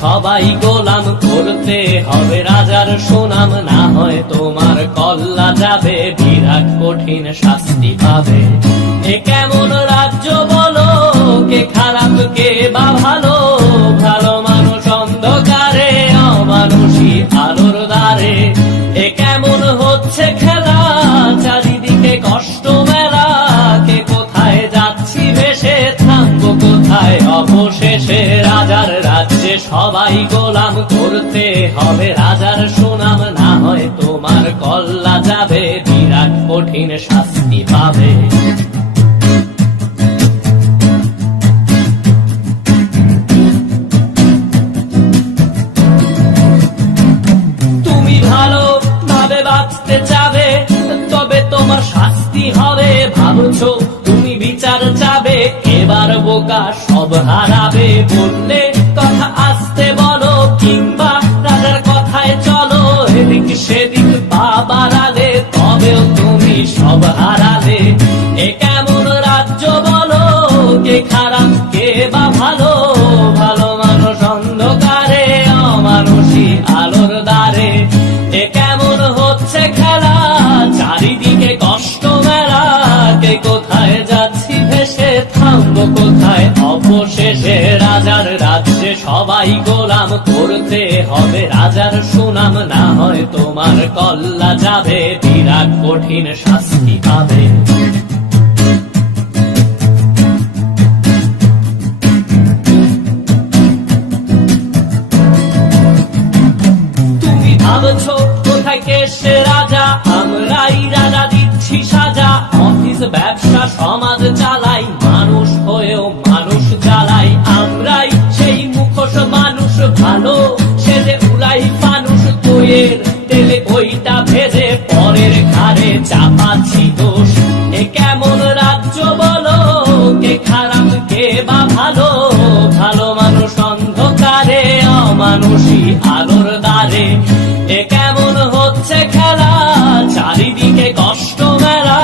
সবাই গোলাম, করতে হবে রাজার সুনাম, না হয় তোমার কল্লা যাবে, বিরাট কঠিন শাস্তি পাবে। এ কেমন রাজ্য বলো, কে খারাপ কে বা ভালো, ভালো মানুষ অন্ধকারে, অমানুষী আলোর দ্বারে। এ কেমন হচ্ছে খেলা, চারিদিকে কষ্ট মেলা, কে কোথায় যাচ্ছি ভেসে, থামবো কোথায় অবশেষে। রাজার রাজ্যে সবাই গোলাম, করতে হবে রাজার সুনাম, না হয় তোমার কল্লা যাবে, বিরাট কঠিন শাস্তি পাবে। তুমি ভালো ভাবে বাঁচতে চাবে, তবে তোমার শাস্তি হবে, ভাবছো তুমি বিচার চাবে, এবার বোকা সব হারাবে। বললে কথা আসতে বলো, কিংবা রাজার কথায় চলো, এদিক সেদিক পা বাড়ালে, তবেও তুমি সব হারালে। এ কেমন রাজ্য বলো, কে খারাপ কে বা ভালো, ভালো মানুষ অন্ধকারে, অমানুষী আলোর দ্বারে। এ কেমন হচ্ছে খেলা, চারিদিকে কষ্ট মেলা, কে কোথায় যাচ্ছি ভেসে, থামবো কোথায় অবশেষে। রাজার রাজ্যে সবাই গোলাম, করতে হবে রাজার সুনাম, না হয় তোমার কল্লা যাবে, বিরাট কঠিন শাস্তি পাবে। তুমি ভাবছো কোথায় কে সে রাজা, আমরাই রাজা দিচ্ছি সাজা, অফিস ব্যবসা সমাজ চালাই, মানুষ হয়েও মানুষ জ্বালাই। আমরাই সেই মুখোশ মানুষ ভালো, সেজে উড়াই মানুষ দইয়ের তেলে, ওইটা ভেজে পরের ঘাড়ে চাপাচ্ছি দোষ। এ কেমন রাজ্য বলো, কে খারাপ কে বা ভালো, ভালো মানুষ অন্ধকারে, অমানুষী আলোর দ্বারে। এ কেমন হচ্ছে খেলা, চারিদিকে কষ্ট মেলা,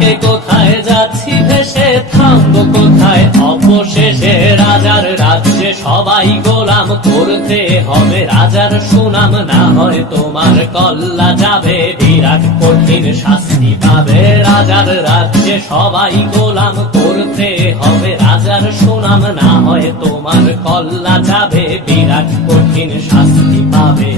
কে কোথায় যাচ্ছি ভেসে, থামবো কোথায় অবশেষে। রাজার রাজ্যে সবাই গোলাম, করতে হবে রাজার সুনাম, না হয় তোমার কল্লা যাবে, বিরাট কঠিন শাস্তি পাবে। রাজার রাজ্যে সবাই গোলাম, করতে হবে রাজার সুনাম, না হয় তোমার কল্লা যাবে, বিরাট কঠিন শাস্তি পাবে।